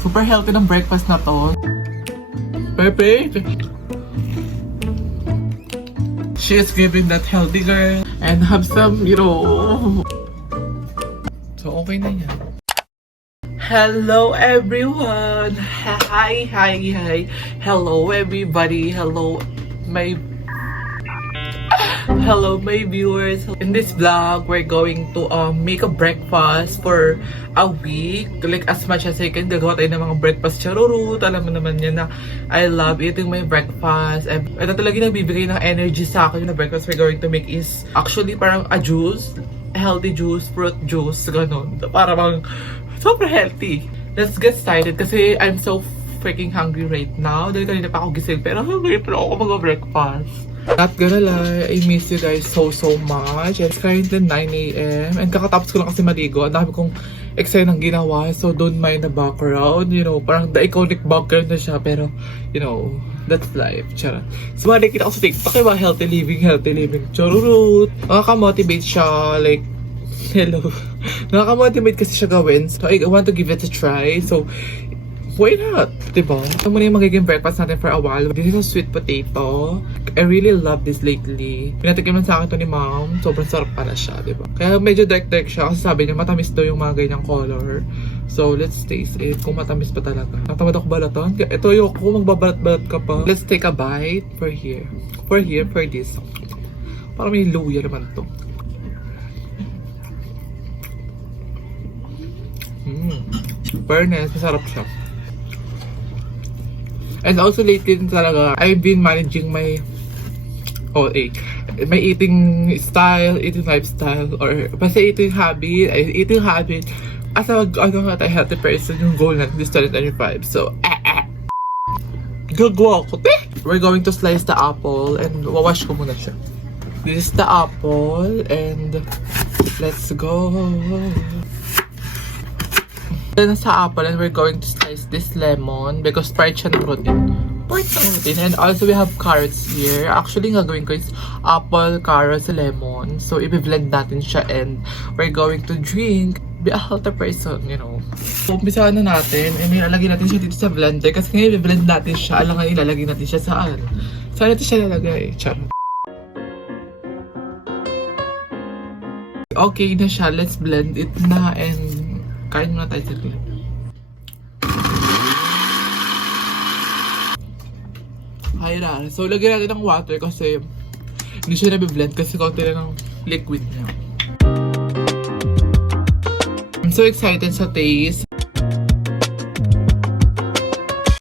Super healthy ng breakfast na to. Perfect! She is giving that healthy girl and have some, So, okay na yan. Hello, everyone! Hi! Hello, everybody! Hello, my viewers. In this vlog, we're going to make a breakfast for a week. Like, as much as I can, gagawa tayo ng mga breakfast charurut. Alam mo naman yan na I love eating my breakfast. And ito talaga nagbibigay ng energy sa akin. Yung breakfast we're going to make is actually parang a juice. Healthy juice, fruit juice, ganun. Para bang super healthy. Let's get started kasi I'm so freaking hungry right now. Dahil kanina pa ako gising pero hungry pa ako mag-breakfast. Not gonna lie, I miss you guys so much. It's currently 9 AM and kakatapos ko lang kasi maligo. Ang dami kong eksena ng ginawa, so don't mind the background. Parang the iconic background na siya, pero that's life. Charot. So nakikita ko sa TikTok, diba? Healthy living. Charurut. Nakaka-motivate siya, like, hello. Nakaka-motivate kasi siya gawin. So I want to give it a try. So why not? Diba? Ito muna yung magiging breakfast natin for a while. This is a sweet potato. I really love this lately. Pinatikim lang sa akin to ni mom. Sobrang sarap pala siya, diba? Kaya medyo dark siya kasi sabi niya matamis daw yung mga ganyang color. So let's taste it kung matamis pa talaga. Natamad ako balatan. Ito yung kung magbabalat-balat ka pa. Let's take a bite for here. For this. Parang may luya naman to. Fairness, masarap siya. And also lately din talaga, I've been managing my eating style, eating lifestyle, or basta eating habit as a healthy person, yung goal natin this 2025. So, gagawa ko, We're going to slice the apple and wawash ko muna siya. This is the apple and let's go. Then sa apple and we're going to slice this lemon because part siya ng protein. And also we have carrots here. Actually gagawin ko is apple, carrots, lemon. So i-blend natin siya and we're going to drink. Be a healthy person, So umpisa na natin and ilalagay natin siya dito sa blender kasi ngayon i-blend natin siya. Alam nga ilalagay natin siya saan? Saan natin siya ilalagay? Charot. Okay na siya. Let's blend it na and kain muna tayo sa clip. Hayra. So, lagyan natin ng water kasi hindi siya nabiblend kasi konti lang ng liquid niya. I'm so excited sa taste.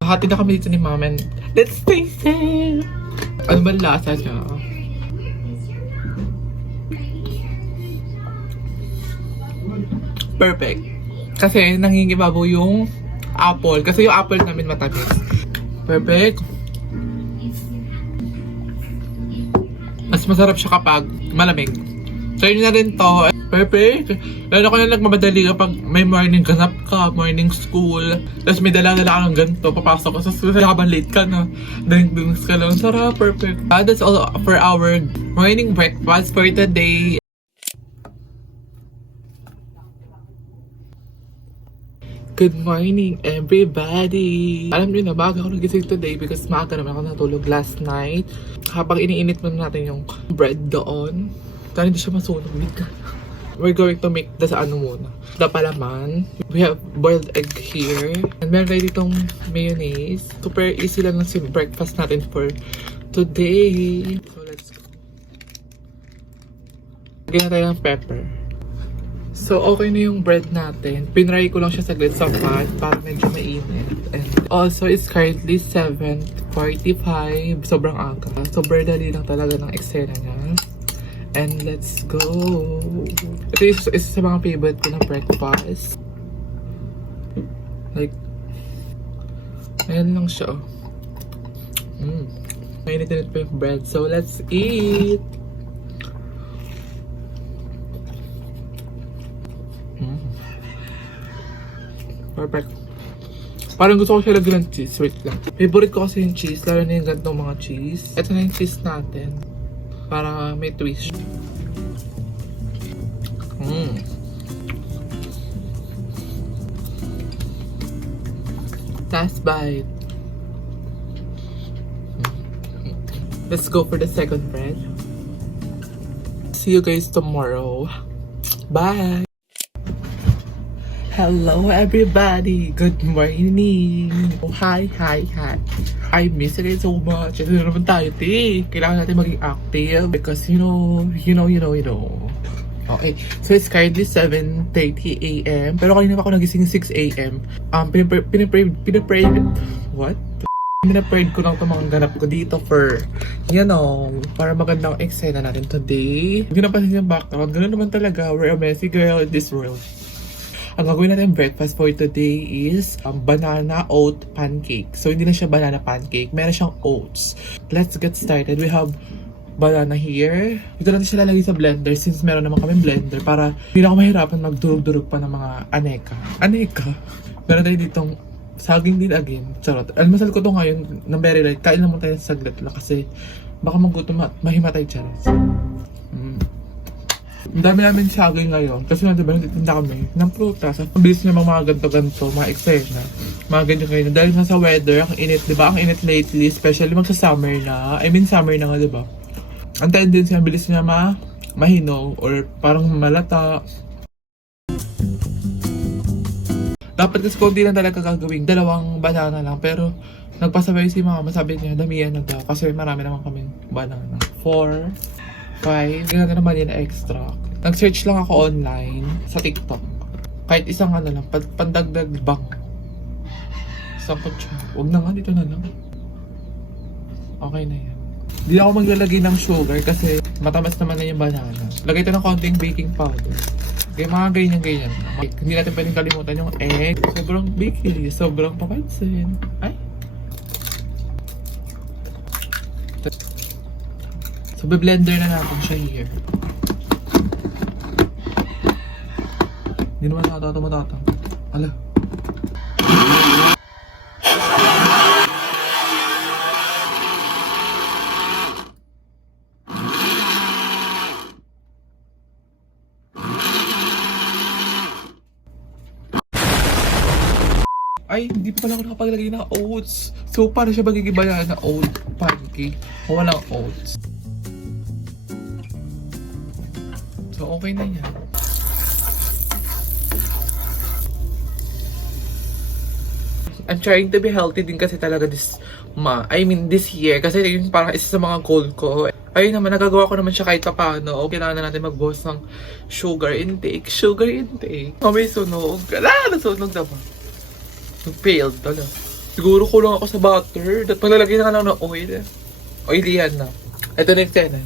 Hati na kami dito ni Mom and let's taste it! Ano ba lasa niya? Perfect. Kasi nangingibabaw yung apple. Kasi yung apple namin matamis. Perfect. Mas masarap siya kapag malamig. Try na rin to. Perfect. Lalo ko na nagmamadali kapag may morning ganap ka, morning school. Tapos may dala-dala ka ng ganito. Papasok ka sa school. Habang late ka na. Drinks ka lang. Sarap. Perfect. That's all for our morning breakfast for today. Good morning, everybody! Alam niyo na, maaga ako nagising today because maaga naman ako natulog last night. Habang iniinit muna natin yung bread doon. Kaya hindi siya masunog. We're going to make the muna. The palaman. We have boiled egg here. And meron tayo ditong mayonnaise. Super easy lang yung breakfast natin for today. So let's go. Lagyan na tayo ng pepper. So, okay na yung bread natin. Pinry ko lang siya saglit sa pan para medyo mainit. And also, it's currently 7:45. Sobrang aga. Sobrang dali lang talaga ng eksena niya. And let's go! Ito is isa sa mga favorite ko na breakfast. Like, ayan lang siya. Mainit-init pa yung bread. So, let's eat! Perfect. Parang gusto ko siya lagyan ng cheese. Wait lang. Favorite ko kasi yung cheese. Lalo na yung gantong mga cheese. Ito na yung cheese natin. Para may twist. Last bite. Let's go for the second bread. See you guys tomorrow. Bye! Hello everybody! Good morning! Oh, hi! I miss you guys so much. Ito na naman tayo, te. Kailangan natin maging active because you know. Okay, so it's currently 7:30 a.m. Pero kanina pa ako nagising 6 a.m. Pinaprayed ko lang itong mga ganap ko dito for, para magandang eksena natin today. Hindi na pasin yung background. Ganun naman talaga. We're a messy girl in this world. Ang gagawin natin breakfast for today is banana oat pancake. So, hindi na siya banana pancake. Meron siyang oats. Let's get started. We have banana here. Ito natin siya lalagay sa blender since meron naman kami blender para hindi na ako mahirapan magdurog-durog pa ng mga aneka. Meron tayo ditong saging din again. Charot. Almasal ko to ngayon ng very light. Kain naman tayo sa saglit lang kasi baka magutom at mahimatay charis. Ang dami namin saging ngayon. Kasi diba, nagtitinda kami ng prutas. Ang bilis niya mga ganto-ganto, mga eksena. Mga ganyan. Dahil nga sa weather, ang init, diba? Ang init lately, especially magsa-summer na. I mean, summer na nga, diba? Ang tendency, ang bilis niya mahinog or parang malata. Dapat kasi konti lang talaga gagawin. 2 banana lang. Pero nagpasabay si mama. Sabi niya, damihan na daw. Kasi marami naman kaming banana. 4, 5. Ganun naman yun na extra. Nag-search lang ako online sa TikTok. Kahit isang lang, pandagdag bang. Isang kutsa. Huwag na nga, dito na lang. Okay na yan. Hindi ako maglalagay ng sugar kasi matamas naman na yung banana. Lagay ito ng konting baking powder. Kaya mga ganyan-ganyan. Hindi natin pwedeng kalimutan yung egg. Sobrang biggy. Sobrang papansin. Ay! So, be-blender na natin siya here. Hindi naman matata. Ala. Ay, hindi pa pala ako nakapaglagay ng oats. So, paano siya magigibala na oat pancake? O walang oats. So, okay na yan. I'm trying to be healthy din kasi talaga this year. Kasi yun parang isa sa mga goal ko. Ayun naman, nagagawa ko naman siya kahit pa paano. O, kailangan na natin mag-boss ng sugar intake. May sunog. Nasunog na ba? Failed talaga. Siguro kulang ako sa butter. Dapat malalagay na lang ng oil. Oilihan na. Ito na yung tsena.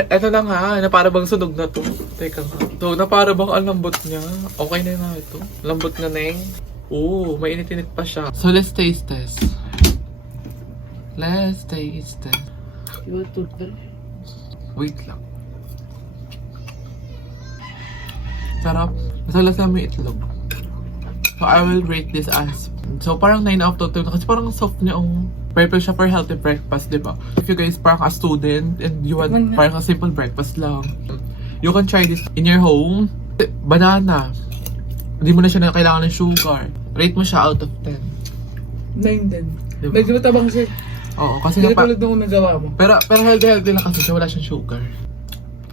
Ito na nga, na para bang sunog na to. Teka nga. Ito, na para bang ang lambot niya. Okay na nga ito. Lambot na neng. Oo, may init-init pa siya. So, let's taste test. You want to try? Wait lang. Sarap. Masalasa mo yung itlog. So, I will rate this as... So, parang 9 out of 10. Kasi parang soft niya yung... Perfect siya for healthy breakfast, di ba? If you guys parang a student and you want parang a simple breakfast lang, you can try this in your home. Banana. Hindi mo na siya na kailangan ng sugar. Rate mo siya out of 10. 9 din. Diba? Medyo matabang siya. Oo, kasi Hindi tulad nung nagawa mo. Pero healthy lang kasi siya. Wala siyang sugar.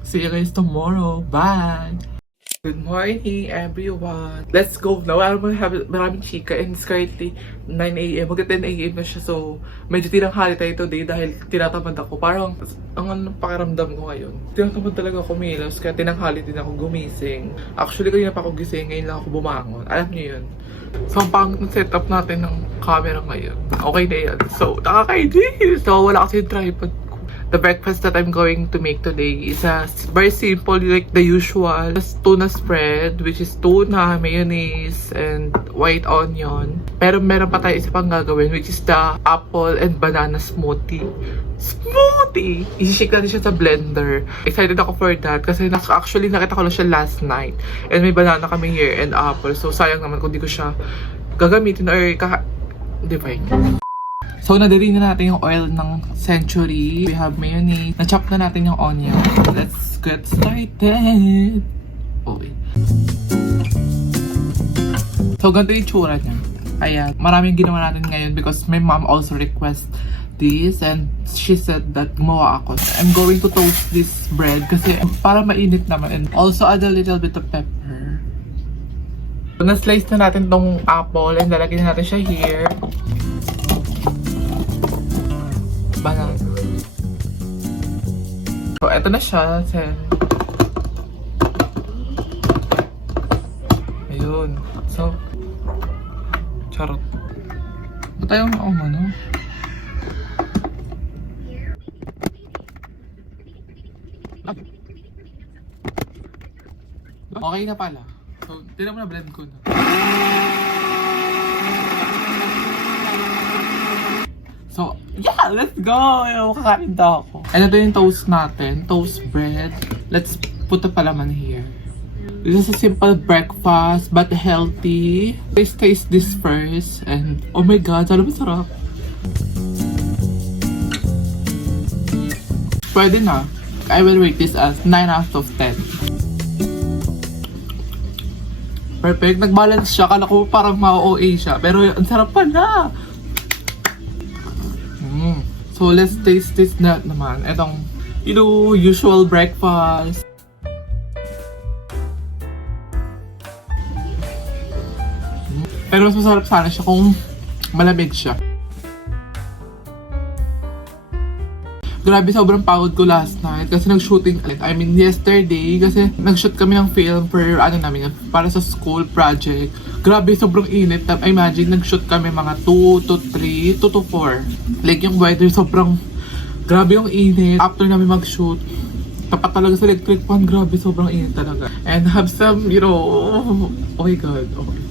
See you guys tomorrow. Bye! Good morning, everyone. Let's go now. Maraming chika and it's currently 9 a.m. Magka 10 a.m. na siya. So, medyo tinanghali tayo today dahil tinatamad ako. Parang, ang pakiramdam ko ngayon. Tinatamad talaga ako milos. Kaya tinanghali din ako gumising. Actually, kanina pa ako gising. Ngayon lang ako bumangon. Alam niyo yun. So, ang pangit ng setup natin ng camera ngayon. Okay na yan. So, nakakainis. So, wala kasi yung tripod. The breakfast that I'm going to make today is very simple, like the usual. Tuna spread, which is tuna, mayonnaise, and white onion. Pero meron pa tayo isa pang gagawin, which is the apple and banana smoothie. I-shake natin siya sa blender. Excited ako for that kasi actually nakita ko lang siya last night. And may banana kami here and apple. So sayang naman kung di ko siya gagamitin or divine. So, nadali na natin yung oil ng Century. We have mayonnaise. Na-chop na natin yung onion. Let's get started! Oh, wait. So, ganito yung tsura niya. Ayan. Maraming ginawa natin ngayon because my mom also request this and she said that gumawa ako. I'm going to toast this bread kasi para mainit naman. And also add a little bit of pepper. So, na-slice na natin tong apple and lalagyan na natin siya here. Banana. So, eto na siya. Ayun. So, charot. Ba't tayong ano? Okay na pala. So, tinan mo na blend ko na. So, yeah! Let's go! Kakain daw ako. And ito yung toast natin. Toast bread. Let's put the palaman here. This is a simple breakfast but healthy. Let's taste this first. And oh my god, sana masarap. Pwede na. I will rate this as 9 out of 10. Perfect. Nag-balance siya. Kala ko parang ma-OA siya. Pero ang sarap pala. So let's taste this na naman. Etong, usual breakfast. Pero mas masarap sana siya kung malamig siya. Grabe, sobrang pagod ko last night kasi nag-shooting, yesterday kasi nag-shoot kami ng film for para sa school project. Grabe, sobrang init. I imagine, nag-shoot kami mga 2 to 3, 2 to 4. Like yung weather, sobrang grabe yung init. After namin mag-shoot, tapat talaga sa electric fan, grabe, sobrang init talaga. And have some, oh my god, okay.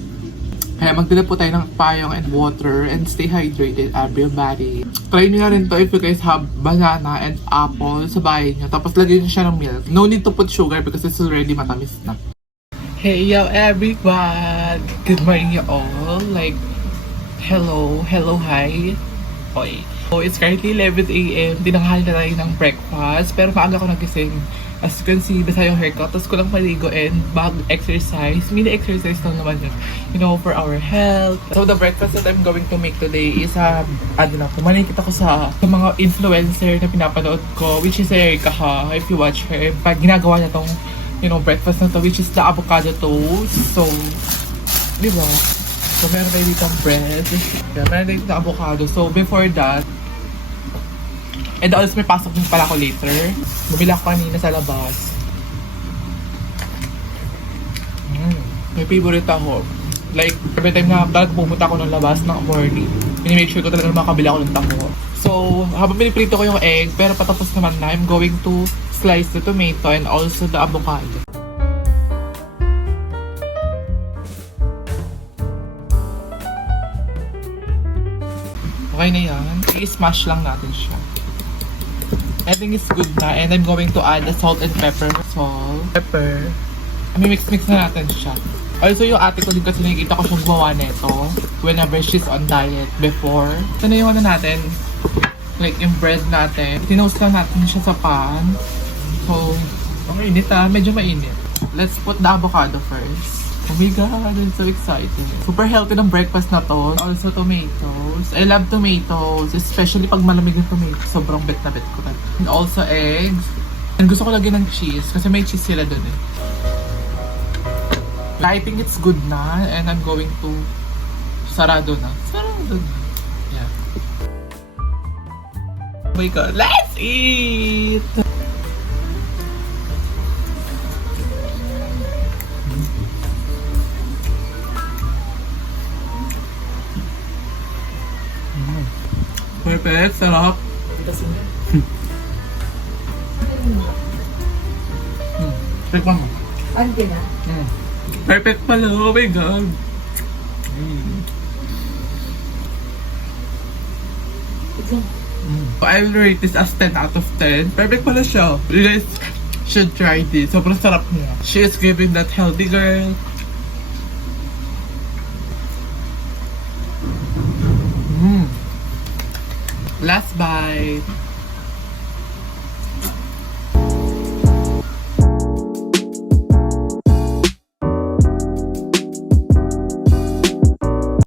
Kaya magdala po tayo ng payong and water and stay hydrated, everybody. Try nyo na rin to if you guys have banana and apple sa bahay nyo. Tapos lagyan nyo siya ng milk. No need to put sugar because it's already matamis na. Hey yo everyone! Good morning you all. Like, hello, hi. Oy. So it's currently 11 a.m. Tinanghali na tayo ng breakfast. Pero maaga ko nagising. As you can see, basta yung haircut. Tapos ko lang maligo and mag-exercise. Mini exercise lang naman yun. For our health. So the breakfast that I'm going to make today is manikita ko sa mga influencer na pinapanood ko, which is Erica Ha, if you watch her. Pag ginagawa niya tong, breakfast na to, which is the avocado toast. So, di ba? So, meron tayo dito ang bread. Yeah, meron tayo dito ang avocado. So, before that, and also may pasok din pala ako later. Bumili ako kanina sa labas. May favorite ako. Like, every time na pupunta ako ng labas ng morning, make sure ko talaga na makabili ako ng taho. So, habang piniprito ko yung egg, pero patapos naman na, I'm going to slice the tomato and also the avocado. Okay na yan. I-smash lang natin siya. I think it's good na. And I'm going to add the salt and pepper. Salt, pepper. Mix na natin siya. Also, yung ate ko din kasi nakikita ko siyang gumawa nito whenever she's on diet before. Ito na yung natin. Like, yung bread natin. Tinoast lang natin siya sa pan. So, ang init medyo mainit. Let's put the avocado first. Oh my god, I'm so excited. Super healthy ng breakfast na to. Also tomatoes. I love tomatoes, especially pag malamig yung tomato. Sobrang bet na bet ko na. And also eggs. And gusto ko lagyan ng cheese kasi may cheese sila dun eh. I think it's good na and I'm going to sarado na. Yeah. Oh my god, let's eat! Perfect, sarap. Tikman mo. Ante na? Perfect pala, oh my god. I will rate this as 10 out of 10. Perfect pala siya. You guys should try this. Sobrang sarap niya. She is giving that healthy girl. Last bite.